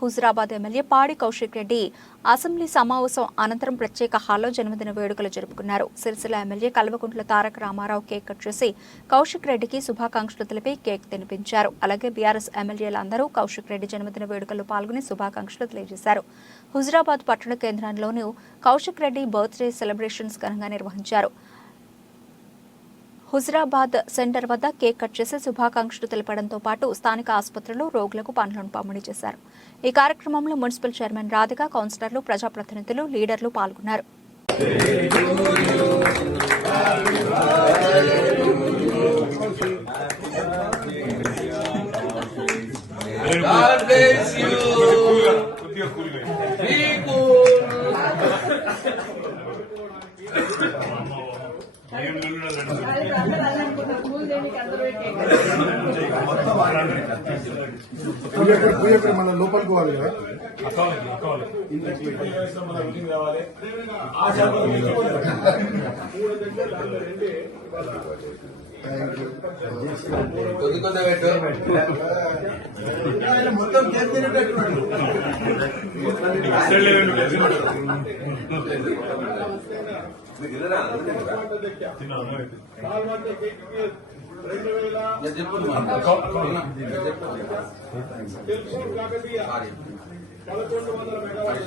Huzurabad MLA పాడి Kaushik Reddy assembly సమావేశం అనంతరం ప్రత్యేక హాల్లో జన్మదిన వేడుకలు జరుపుకున్నారు. Sircilla MLA Kalvakuntla Taraka Ramarao cake cut చేసి కౌశిక్ రెడ్డికి శుభాకాంక్షలు తెలిపి కేక్ తినిపించారు. అలాగే బీఆర్ఎస్ ఎమ్మెల్యేలందరూ కౌశిక్ రెడ్డి జన్మదిన వేడుకల్లో పాల్గొని శుభాకాంక్షలు తెలియజేశారు. హుజురాబాద్ పట్టణ కేంద్రంలోని కౌశిక్ రెడ్డి బర్త్డే సెలబ్రేషన్స్ ఘనంగా నిర్వహించారు. హుజురాబాద్ సెంటర్ వద్ద కేక్ కట్ చేసి శుభాకాంక్షలు తెలపడంతో పాటు స్థానిక ఆసుపత్రుల్లో రోగులకు పండ్లను పంపిణీ చేశారు. ఈ కార్యక్రమంలో మున్సిపల్ చైర్మన్ రాధిక, కౌన్సిలర్లు, ప్రజాప్రతినిధులు, లీడర్లు పాల్గొన్నారు. మన లోపలికి పోవాలి కదా మొత్తం తెలుగు కాకతీయ 1100 మెగావాట్ల